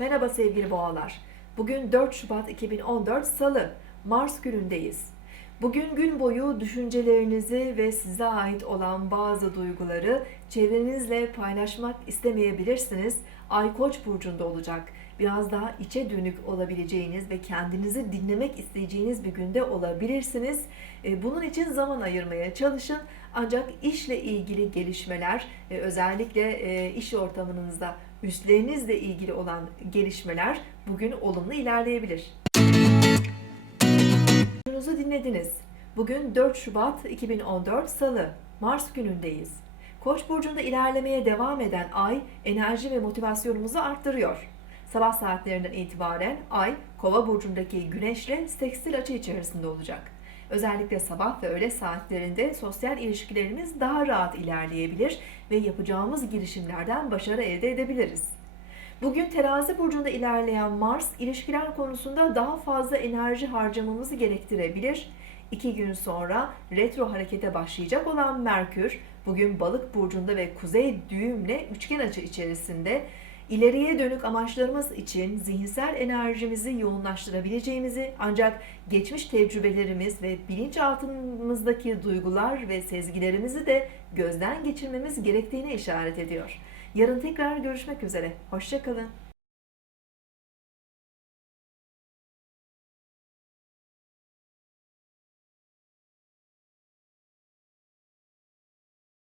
Merhaba sevgili boğalar. Bugün 4 Şubat 2014 Salı. Mars günündeyiz. Bugün gün boyu düşüncelerinizi ve size ait olan bazı duyguları çevrenizle paylaşmak istemeyebilirsiniz. Ay Koç burcunda olacak. Biraz daha içe dönük olabileceğiniz ve kendinizi dinlemek isteyeceğiniz bir günde olabilirsiniz. E, Bunun için zaman ayırmaya çalışın. Ancak işle ilgili gelişmeler, e, özellikle e, iş ortamınızda üstlerinizle ilgili olan gelişmeler bugün olumlu ilerleyebilir. Dinlediniz. Bugün 4 Şubat 2014 Salı, Mars günündeyiz. Koç burcunda ilerlemeye devam eden ay enerji ve motivasyonumuzu arttırıyor. Sabah saatlerinden itibaren ay Kova burcundaki Güneşle sekstil açı içerisinde olacak. Özellikle sabah ve öğle saatlerinde sosyal ilişkilerimiz daha rahat ilerleyebilir ve yapacağımız girişimlerden başarı elde edebiliriz. Bugün terazi burcunda ilerleyen Mars ilişkiler konusunda daha fazla enerji harcamamızı gerektirebilir. İki gün sonra retro harekete başlayacak olan Merkür bugün balık burcunda ve kuzey düğümle üçgen açı içerisinde ileriye dönük amaçlarımız için zihinsel enerjimizi yoğunlaştırabileceğimizi ancak geçmiş tecrübelerimiz ve bilinçaltımızdaki duygular ve sezgilerimizi de gözden geçirmemiz gerektiğine işaret ediyor. Yarın tekrar görüşmek üzere. Hoşçakalın.